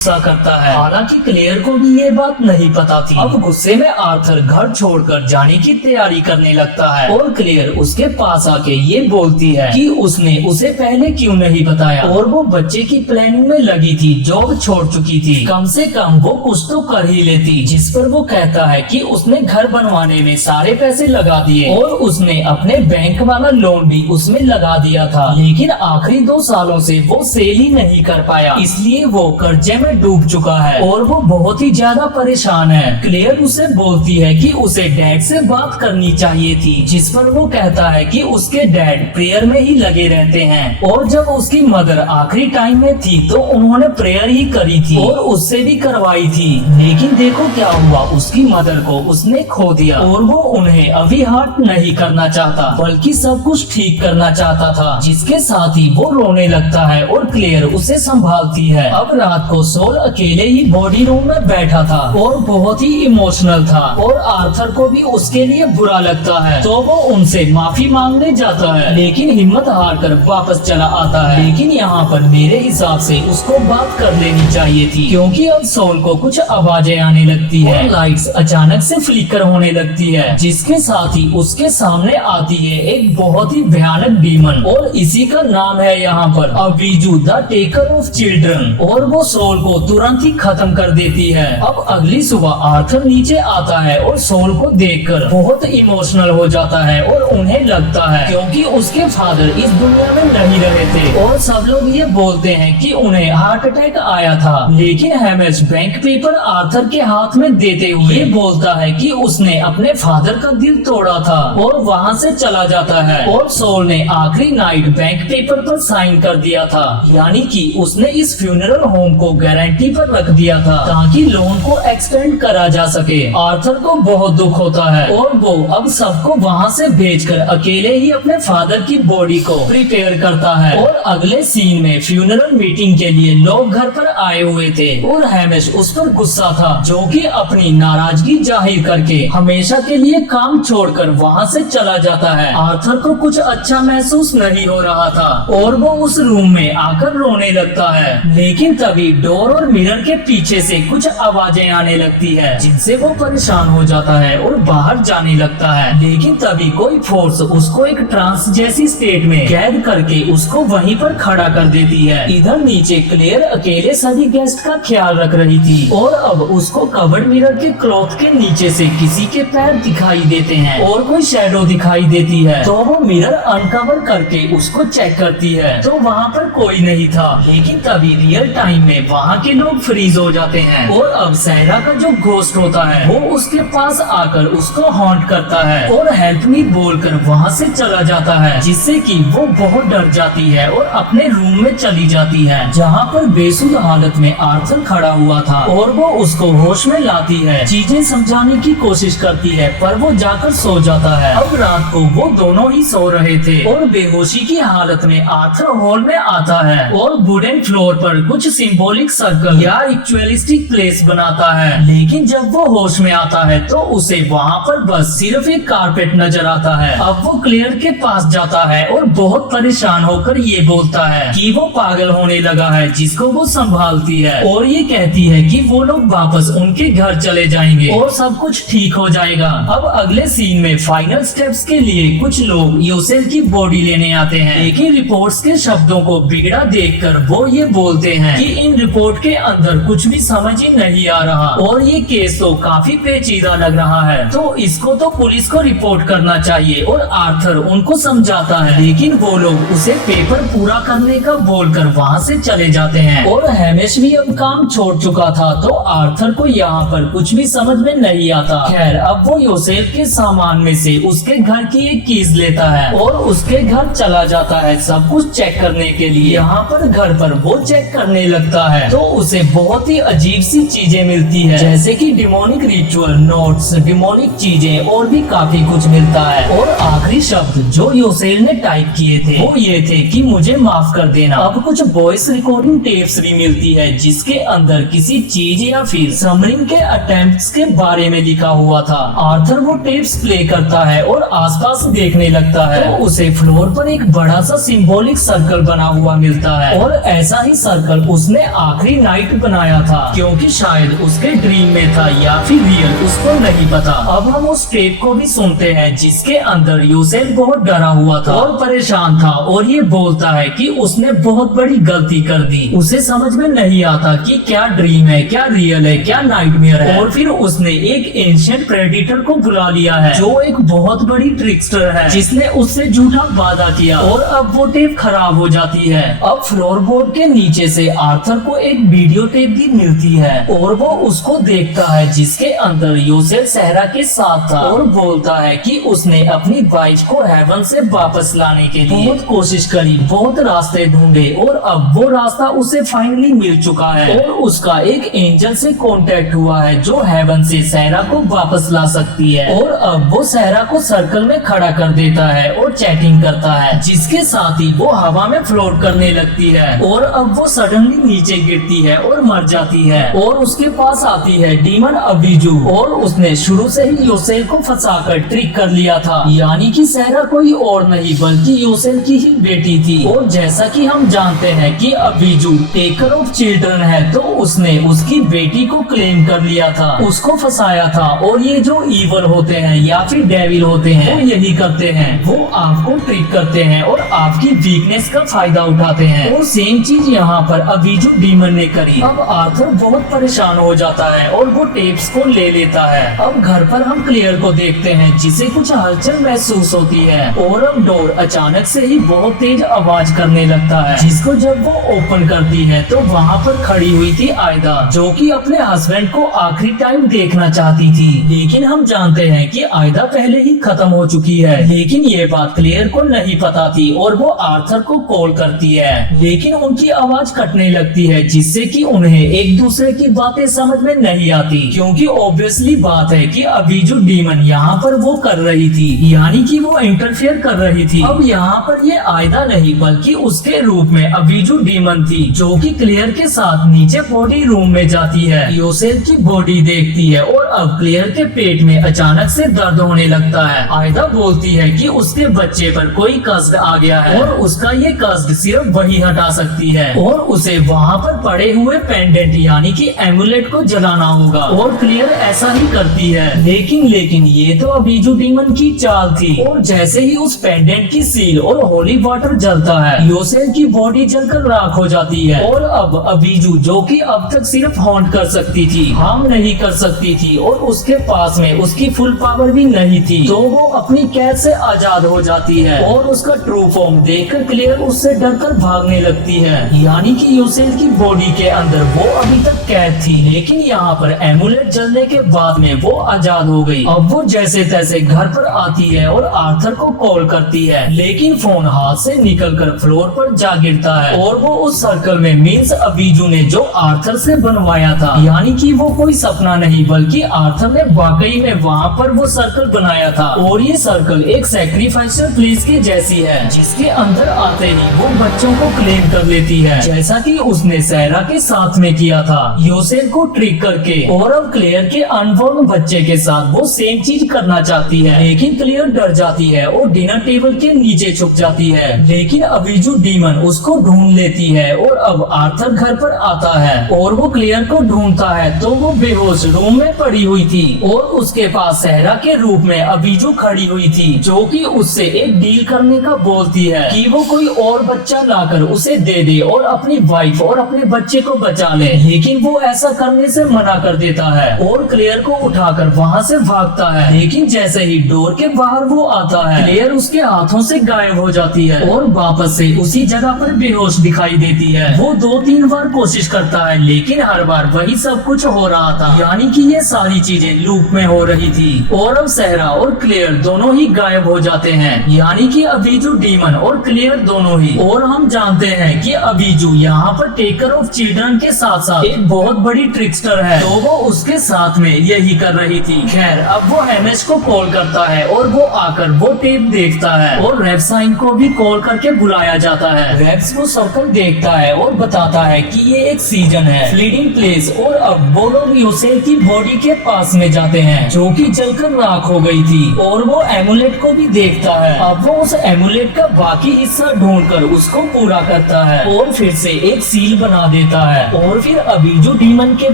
गुस्सा करता है। हालांकि क्लेयर को भी ये बात नहीं पता थी। अब गुस्से में आर्थर घर छोड़कर जाने की तैयारी करने लगता है और क्लेयर उसके पास आके ये बोलती है कि उसने उसे पहले क्यों नहीं बताया और वो बच्चे की प्लानिंग में लगी थी, जॉब छोड़ चुकी थी, कम से कम वो कुछ तो कर ही लेती। जिस पर वो कहता है कि उसने घर बनवाने में सारे पैसे लगा दिए और उसने अपने बैंक वाला लोन भी उसमें लगा दिया था, लेकिन आखिरी 2 सालों से वो सेल ही नहीं कर पाया, इसलिए वो कर्जे में डूब चुका है और वो बहुत ही ज्यादा परेशान है। क्लेयर उसे बोलती है कि उसे डैड से बात करनी चाहिए थी, जिस पर वो कहता है कि उसके डैड प्रेयर में ही लगे रहते हैं और जब उसकी मदर आखिरी टाइम में थी तो उन्होंने प्रेयर ही करी थी और उससे भी करवाई थी, लेकिन देखो क्या हुआ, उसकी मदर को उसने खो दिया और वो उन्हें अभी हर्ट नहीं करना चाहता बल्कि सब कुछ ठीक करना चाहता था, जिसके साथ ही वो रोने लगता है और क्लेयर उसे संभालती है। अब रात को सोल अकेले ही बॉडी रूम में बैठा था और बहुत ही इमोशनल था और आर्थर को भी उसके लिए बुरा लगता है, तो वो उनसे माफी मांगने जाता है, लेकिन हिम्मत हार कर वापस चला आता है। लेकिन यहाँ पर मेरे हिसाब से उसको बात कर लेनी चाहिए थी, क्योंकि अब सोल को कुछ आवाजें आने लगती है, लाइट्स अचानक से फ्लिकर होने लगती है, जिसके साथ ही उसके सामने आती है एक बहुत ही भयानक डीमन और इसी का नाम है यहाँ पर अवीजू द टेकर ऑफ चिल्ड्रन, और वो सोल को तुरंत ही खत्म कर देती है। अब अगली सुबह आर्थर नीचे आता है और सोल को देखकर बहुत इमोशनल हो जाता है और उन्हें लगता है क्योंकि उसके फादर इस दुनिया में नहीं रहे थे और सब लोग ये बोलते हैं कि उन्हें हार्ट अटैक आया था, लेकिन हेमिस बैंक पेपर आर्थर के हाथ में देते हुए ये बोलता है कि उसने अपने फादर का दिल तोड़ा था और वहाँ से चला जाता है और सोल ने आखिरी नाइट बैंक पेपर पर साइन कर दिया था, यानी कि उसने इस फ्यूनरल होम को गारंटी पर रख दिया था ताकि लोन को एक्सटेंड करा जा सके। आर्थर को बहुत दुख होता है और वो अब सबको वहाँ से भेजकर अकेले ही अपने फादर की बॉडी को प्रिपेयर करता है और अगले सीन में फ्यूनरल मीटिंग के लिए लोग घर पर आए हुए थे और हेमिस उस पर गुस्सा था, जो कि अपनी नाराजगी जाहिर करके हमेशा के लिए काम छोड़कर वहाँ से चला जाता है। आर्थर को कुछ अच्छा महसूस नहीं हो रहा था और वो उस रूम में आकर रोने लगता है, लेकिन तभी डोर और मिरर के पीछे से कुछ आवाजें आने लगती है, जिनसे वो परेशान हो जाता है और बाहर जाने लगता है, लेकिन तभी कोई फोर्स उसको एक ट्रांस जैसी स्टेट में कैद करके उसको वहीं पर खड़ा कर देती है। इधर नीचे क्लेयर अकेले सभी गेस्ट का ख्याल रख रही थी और अब उसको कवर्ड मिरर के क्लॉथ के नीचे से किसी के पैर दिखाई देते हैं और कोई शैडो दिखाई देती है, तो वो मिरर अनकवर करके उसको चेक करती है तो वहाँ पर कोई नहीं था, लेकिन तभी रियल टाइम में वहाँ के लोग फ्रीज हो जाते हैं और अब सहरा का जो घोस्ट होता है वो उसके पास आकर उसको हॉन्ट करता है और हेल्प मी बोलकर वहाँ से चला जाता है, जिससे कि वो बहुत डर जाती है और अपने रूम में चली जाती है, जहाँ पर बेसुध हालत में आर्थर खड़ा हुआ था और वो उसको होश में लाती है, चीजें समझाने की कोशिश करती है, पर वो जाकर सो जाता है। अब रात को वो दोनों ही सो रहे थे और बेहोशी की हालत में आर्थर हॉल में आता है और वुडन फ्लोर पर कुछ सिंबॉलिक सर्कल या रिचुअलिस्टिक प्लेस बनाता है, लेकिन जब वो होश में आता है तो उसे वहाँ पर बस सिर्फ एक कारपेट नजर आता है। अब वो क्लेयर के पास जाता है और बहुत परेशान होकर ये बोलता है कि वो पागल होने लगा है, जिसको वो संभालती है और ये कहती है कि वो लोग वापस उनके घर चले जाएंगे और सब कुछ ठीक हो जाएगा। अब अगले सीन में फाइनल स्टेप्स के लिए कुछ लोग योसेल की बॉडी लेने आते हैं, लेकिन रिपोर्ट्स के शब्दों को बिगड़ा देखकर वो ये बोलते हैं कि इन रिपोर्ट के अंदर कुछ भी समझ ही नहीं आ रहा और ये केस तो काफी पेचीदा लग रहा है, तो इसको तो पुलिस को रिपोर्ट करना चाहिए और आर्थर उनको समझाता है, लेकिन वो लोग उसे पेपर पूरा करने का बोलकर वहाँ से चले जाते हैं और हेमिस भी अब काम छोड़ चुका था, तो आर्थर को यहाँ पर कुछ भी समझ में नहीं आता। खैर अब वो योसेल के सामान में से उसके घर की एक कीज लेता है और उसके घर चला जाता है सब कुछ चेक करने के लिए। यहाँ पर घर पर वो चेक करने लगता है तो उसे बहुत ही अजीब सी चीजें मिलती है, जैसे कि डिमोनिक रिचुअल, नोट्स, डिमोनिक चीजें और भी काफी कुछ मिलता है। और आखिरी शब्द जो योसेल ने टाइप किए थे वो ये थे कि मुझे माफ कर देना। अब कुछ वॉइस रिकॉर्डिंग टेप्स भी मिलती है जिसके अंदर किसी चीज या फिर समरिंग के अटेम्प्ट्स के बारे में लिखा हुआ था। आर्थर वो टेप्स प्ले करता है और आसपास देखने लगता है तो उसे फ्लोर पर एक बड़ा सा सिंबॉलिक सर्कल बना हुआ मिलता है और ऐसा ही सर्कल उसने आखिरी आखिरी नाइट बनाया था, क्योंकि शायद उसके ड्रीम में था या फिर रियल, उसको नहीं पता। अब हम उस टेप को भी सुनते हैं जिसके अंदर यूसेफ बहुत डरा हुआ था और परेशान था और ये बोलता है कि उसने बहुत बड़ी गलती कर दी। उसे समझ में नहीं आता कि क्या ड्रीम है, क्या रियल है, क्या नाइटमेयर है। और फिर उसने एक एंशिएंट प्रेडिटर को बुला लिया है जो एक बहुत बड़ी ट्रिकस्टर है, जिसने उससे झूठा वादा किया। और अब वो टेप खराब हो जाती है। अब फ्लोरबोर्ड के नीचे से आर्थर को एक वीडियो टेप भी मिलती है और वो उसको देखता है जिसके अंदर यूसेफ सहरा के साथ था और बोलता है कि उसने अपनी वाइफ को हेवन से वापस लाने के लिए बहुत कोशिश करी, बहुत रास्ते ढूंढे और अब वो रास्ता उसे फाइनली मिल चुका है। और उसका एक एंजल से कांटेक्ट हुआ है जो हेवन से सहरा को वापस ला सकती है। और अब वो सहरा को सर्कल में खड़ा कर देता है और चैटिंग करता है, जिसके साथ ही वो हवा में फ्लोट करने लगती है। और अब वो सडनली नीचे गिरती है और मर जाती है। और उसके पास आती है डीमन अबीजू और उसने शुरू से ही यूसेफ को फंसाकर ट्रिक कर लिया था, यानी कि सहरा कोई और नहीं बल्कि यूसेफ की ही बेटी थी। और जैसा कि हम जानते हैं कि अबीजू टेकर ऑफ चिल्ड्रन है, तो उसने उसकी बेटी को क्लेम कर लिया था, उसको फंसाया था। और ये जो ईवल होते हैं या फिर डेविल होते हैं वो यही करते हैं, वो आपको ट्रिक करते हैं और आपकी वीकनेस का फायदा उठाते हैं। और सेम चीज यहाँ पर अबीजू डीमन ने करी। अब आर्थर बहुत परेशान हो जाता है और वो टेप्स को ले लेता है। अब घर पर हम क्लेयर को देखते हैं जिसे कुछ हलचल महसूस होती है और अब डोर अचानक से ही बहुत तेज आवाज करने लगता है, जिसको जब वो ओपन करती है तो वहाँ पर खड़ी हुई थी आयदा, जो कि अपने हस्बैंड को आखिरी टाइम देखना चाहती थी। लेकिन हम जानते हैं कि आयदा पहले ही खत्म हो चुकी है। लेकिन ये बात क्लेयर को नहीं पता थी और वो आर्थर को कॉल करती है, लेकिन उनकी आवाज कटने लगती है जिससे कि उन्हें एक दूसरे की बातें समझ में नहीं आती, क्योंकि ऑब्वियसली बात है कि अबीजू डीमन यहाँ पर वो कर रही थी, यानी कि वो इंटरफेयर कर रही थी। अब यहाँ पर ये आयदा नहीं बल्कि उसके रूप में अबीजू डीमन थी, जो कि क्लियर के साथ नीचे बॉडी रूम में जाती है, यूसेफ की बॉडी देखती है और अब क्लियर के पेट में अचानक से दर्द होने लगता है। आयदा बोलती है कि उसके बच्चे पर कोई कष्ट आ गया है और उसका ये कष्ट सिर्फ वही हटा सकती है और उसे वहाँ पर पड़े हुए पेंडेंट यानी कि एमुलेट को जलाना होगा। और क्लियर ऐसा ही करती है। लेकिन ये तो अबीजू डीमन की चाल थी। और जैसे ही उस पेंडेंट की सील और होली वाटर जलता है, यूसेफ की बॉडी जलकर राख हो जाती है। और अब अबीजू, जो कि अब तक सिर्फ हॉन्ट कर सकती थी, हार्म नहीं कर सकती थी और उसके पास में उसकी फुल पावर भी नहीं थी, तो वो अपनी कैद से आजाद हो जाती है। और उसका ट्रू फॉर्म देखकर क्लियर उससे डरकर भागने लगती है, यानी कि यूसेफ की बॉडी के अंदर वो अभी तक कैद थी। लेकिन यहाँ पर एमुलेट जलने के बाद में वो आजाद हो गई। अब वो जैसे तैसे घर पर आती है और आर्थर को कॉल करती है, लेकिन फोन हाथ से निकलकर फ्लोर पर जा गिरता है। और वो उस सर्कल में मीन्स अबीजू ने जो आर्थर से बनवाया था, यानी कि वो कोई सपना नहीं बल्कि आर्थर ने वाकई में वहाँ पर वो सर्कल बनाया था। और ये सर्कल एक सैक्रिफाइसर प्लेस की जैसी है, जिसके अंदर आते ही वो बच्चों को क्लेम कर लेती है, जैसा कि उसने सहरा के साथ में किया था, यूसेफ को ट्रिक करके। और अब क्लेयर के अनबॉर्न बच्चे के साथ वो सेम चीज करना चाहती है, लेकिन क्लियर डर जाती है और डिनर टेबल के नीचे छुप जाती है। लेकिन अबीजू डीमन उसको ढूंढ लेती है और अब आर्थर घर पर आता है और वो क्लियर को ढूंढता है तो वो बेहोश रूम में पड़ी हुई थी और उसके पास सहरा के रूप में अबीजू खड़ी हुई थी, जो कि उससे एक डील करने का बोलती है कि वो कोई और बच्चा लाकर उसे दे दे और अपनी वाइफ और अपने बच्चे को बचा ले। लेकिन वो ऐसा करने से मना कर देता है और क्लियर को उठाकर वहाँ से भागता है। लेकिन जैसे ही डोर के बाहर वो आता है, क्लियर उसके हाथों से गायब हो जाती है और वापस से उसी जगह पर बेहोश दिखाई देती है। वो 2-3 बार कोशिश करता है, लेकिन हर बार वही सब कुछ हो रहा था, यानी कि ये सारी चीजें लूप में हो रही थी। और अब सहरा और क्लियर दोनों ही गायब हो जाते हैं, यानी कि अबीजू डीमन और क्लियर दोनों ही। और हम जानते हैं कि अबीजू यहाँ पर टेकर ऑफ चिल्ड्रन के साथ साथ एक बहुत बड़ी ट्रिकस्टर है, तो वो उसके साथ में यही कर रही थी। खैर, अब वो एमएस को कॉल करता है और वो आकर वो टेप देखता है और रेप्साइन को भी कॉल करके बुलाया जाता है। रेप्स वो सर्कल देखता है और बताता है कि ये एक सीजन है, फ्लीडिंग प्लेस। और अब वो लोग यूसेफ की बॉडी के पास में जाते हैं, जो कि जलकर राख हो गई थी। और वो एमुलेट को भी देखता है। अब वो उस एमुलेट का बाकी हिस्सा ढूंढकर उसको पूरा करता है और फिर से एक सील बना देता है और फिर अबीजू डीमन के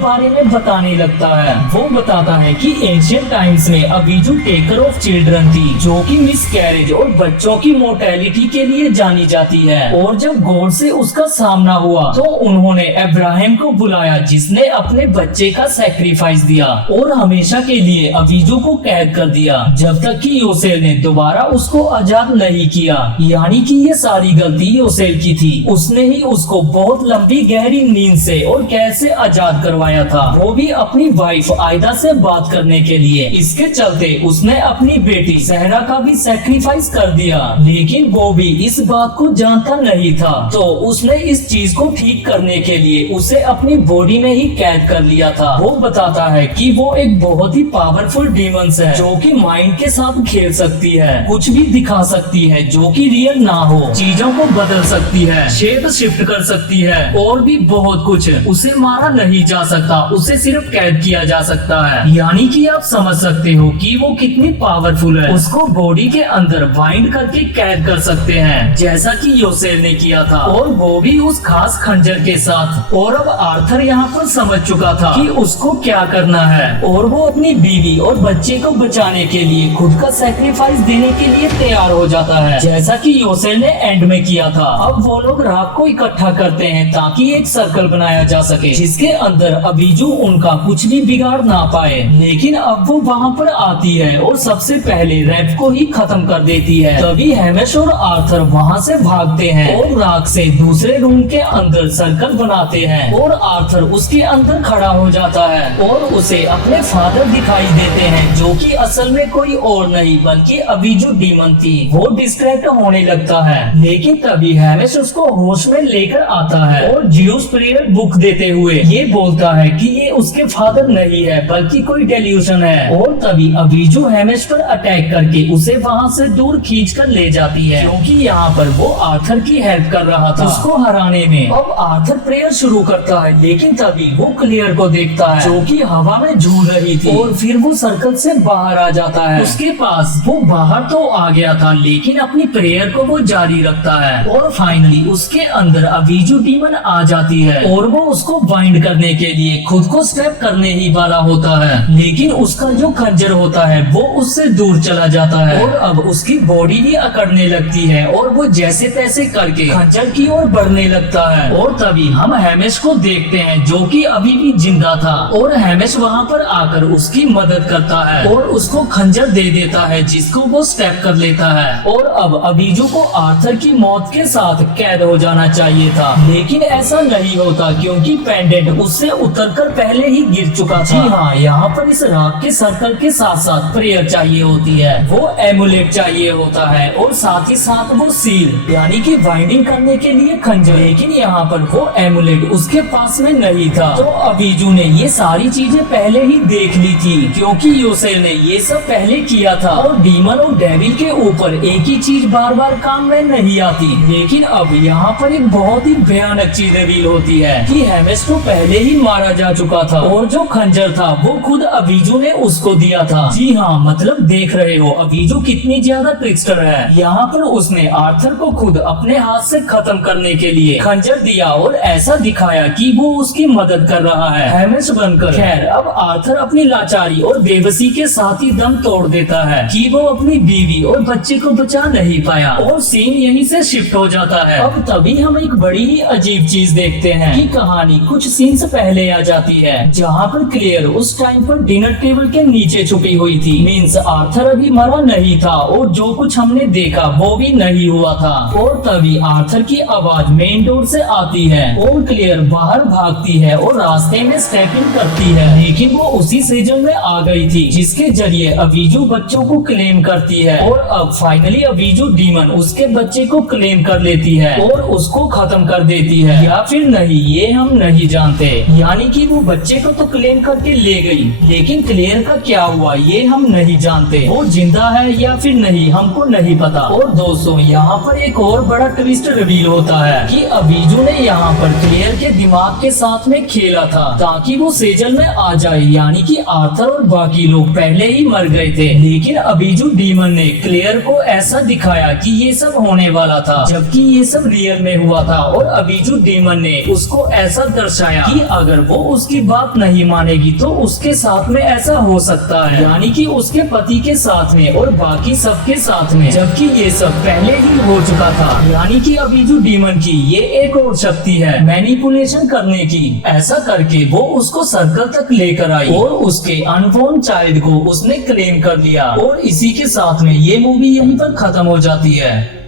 बारे में बताने लगता है। वो बताता है कि एंशिएंट टाइम्स में अबीजू टेकर ऑफ चिल्ड्रन थी, जो कि मिस कैरेज और बच्चों की मोर्टेलिटी के लिए जानी जाती है। और जब गॉड से उसका सामना हुआ तो उन्होंने अब्राहम को बुलाया, जिसने अपने बच्चे का सैक्रिफाइस दिया और हमेशा के लिए अबीजू को कैद कर दिया, जब तक कि योसेल ने दोबारा उसको आजाद नहीं किया। यानी कि ये सारी गलती योसेल की थी। उसने ही उसको बहुत लंबी गहरी नींद से और कैद से आजाद करवाया था, वो भी अपनी वाइफ आयदा से बात करने के लिए। इसके चलते उसने अपनी बेटी सहरा का भी सैक्रिफाइस कर दिया, लेकिन वो भी इस बात को जानता नहीं था। तो उसने इस चीज को ठीक करने के लिए उसे अपनी बॉडी में ही कैद कर लिया था। वो बताता है कि वो एक बहुत ही पावरफुल डीमंस है, जो कि माइंड के साथ खेल सकती है, कुछ भी दिखा सकती है जो कि रियल ना हो, चीजों को बदल सकती है, शेप शिफ्ट कर सकती है और भी बहुत कुछ। उसे मारा नहीं जा सकता, उसे सिर्फ कैद किया जा सकता है। यानी कि आप समझ सकते हो कि वो कितनी पावरफुल है। उसको बॉडी के अंदर बाइंड करके कैद कर सकते हैं, जैसा कि योसेल ने किया था, और वो भी उस खास खंजर के साथ। और अब आर्थर यहाँ पर समझ चुका था कि उसको क्या करना है, और वो अपनी बीवी और बच्चे को बचाने के लिए खुद का सैक्रिफाइस देने के लिए तैयार हो जाता है, जैसा कि योसेल ने एंड में किया था। अब वो लोग राख को इकट्ठा करते हैं ताकि एक सर्कल बनाया जा सके, जिसके अंदर अबीजू उनका कुछ भी बिगाड़ ना पाए। लेकिन अब वो वहाँ पर आती है और सबसे पहले रैप को ही खत्म कर देती है। तभी हैमिश और आर्थर वहाँ से भागते हैं और राख से दूसरे रूम के अंदर सर्कल बनाते हैं, और आर्थर उसके अंदर खड़ा हो जाता है और उसे अपने फादर दिखाई देते हैं, जो कि असल में कोई और नहीं बल्कि अबीजू डीमन थी। वो डिस्ट्रैक्ट होने लगता है, लेकिन तभी हैमिश उसको होश में लेकर आता है और जियोस प्रेयर बुक देते हुए ये बोलता है कि ये उसके फादर नहीं है बल्कि कोई डेल्यूशन है। और तभी अबीजू हैमिश पर अटैक करके उसे वहाँ से दूर खींच कर ले जाती है, क्योंकि यहाँ पर वो आर्थर की हेल्प कर रहा था उसको हराने में। अब आर्थर प्रेयर शुरू करता है, लेकिन तभी वो क्लियर को देखता है, जो कि हवा में झूल रही थी, और फिर वो सर्कल से बाहर आ जाता है उसके पास। वो बाहर तो आ गया था, लेकिन अपनी प्रेयर को वो जारी रखता है, और फाइनली उसके अंदर अबीजू डीमन आ जाती है, और वो उसको बाइंड करने के लिए खुद को स्टेप करने ही वाला होता है, लेकिन उसका जो खंजर होता है वो उससे दूर चला जाता है, और अब उसकी बॉडी भी अकड़ने लगती है, और वो जैसे तैसे करके खंजर की ओर बढ़ने लगता है। और तभी हम हैमिश को देखते हैं, जो कि अभी भी जिंदा था, और हैमिश वहाँ पर आकर उसकी मदद करता है और उसको खंजर दे देता है, जिसको वो स्टेप कर लेता है। और अब अबीजू को आर्थर की मौत के साथ कैद हो जाना चाहिए था, लेकिन ऐसा नहीं होता, क्योंकि पेंडेंट उससे उतरकर पहले ही गिर चुका था। जी हाँ, यहाँ पर इस राख के सर्कल के साथ साथ प्रेयर चाहिए होती है, वो एमुलेट चाहिए होता है, और साथ ही साथ वो सील यानी कि बाइंडिंग करने के लिए खंजर। लेकिन यहाँ पर वो एमुलेट उसके पास में नहीं था। तो अबीजू ने ये सारी चीजें पहले ही देख ली थी, क्योंकि योसेल ने ये सब पहले किया था, और डीमन और डेविल के ऊपर एक ही चीज बार बार काम में नहीं आती। लेकिन अब यहाँ पर एक बहुत ही भयानक चीज रिवील होती है कि हैमिश को पहले ही मारा जा चुका था, और जो खंजर था वो खुद अबीजू ने उसको दिया था। जी हाँ, मतलब देख रहे हो अबीजू कितनी ज्यादा ट्रिक्स्टर है। यहाँ पर उसने आर्थर को खुद अपने हाथ से खत्म करने के लिए खंजर दिया, और ऐसा दिखाया कि वो उसकी मदद कर रहा है हैमिश बनकर। खैर, अब आर्थर अपनी लाचारी और बेबसी के साथ ही दम तोड़ देता है कि वो अपनी बीवी और बच्चे को बचा नहीं पाया, और सीन यहीं से शिफ्ट हो जाता है। अब तभी हम एक बड़ी ही अजीब चीज देखते हैं कि कहानी कुछ सीन्स पहले आ जाती है, जहाँ पर क्लियर उस टाइम पर डिनर टेबल के नीचे छुपी हुई थी। मीन्स आर्थर अभी मरा नहीं था, और जो कुछ हमने देखा वो भी नहीं हुआ था। और तभी आर्थर की आवाज मेन डोर से आती है, और क्लियर बाहर भागती है और रास्ते में स्टेपिंग करती है, लेकिन वो उसी सीजन में आ गई थी जिसके जरिए अबीजू बच्चों को क्लेम करती है। और अब फाइनली अबीजू डीमन उसके बच्चे को क्लेम कर लेती है और उसको खत्म कर देती है, या फिर नहीं ये हम नहीं जानते। यानी कि वो बच्चे को तो क्लेम करके ले गई, लेकिन क्लियर का क्या हुआ ये हम नहीं जानते। वो जिंदा है या फिर नहीं हमको नहीं पता। और दोस्तों, यहाँ पर एक और बड़ा ट्विस्ट रिवील होता है कि अबीजू ने यहाँ पर क्लियर के दिमाग के साथ में खेला था ताकि वो सेजल में आ जाए। यानी कि आर्थर और बाकी लोग पहले ही मर गए थे, लेकिन अबीजू डीमन ने क्लियर को ऐसा दिखाया कि ये सब होने वाला था, जबकि ये सब रियल में हुआ था। और अबीजू डीमन ने ने उसको ऐसा दर्शाया कि अगर वो उसकी बात नहीं मानेगी तो उसके साथ में ऐसा हो सकता है, यानी कि उसके पति के साथ में और बाकी सबके साथ में, जबकि ये सब पहले ही हो चुका था। यानी कि अभी जो डीमन की ये एक और शक्ति है मैनिपुलेशन करने की। ऐसा करके वो उसको सर्कल तक लेकर आई और उसके अनबॉर्न चाइल्ड को उसने क्लेम कर लिया और इसी के साथ में ये मूवी यहीं पर खत्म हो जाती है।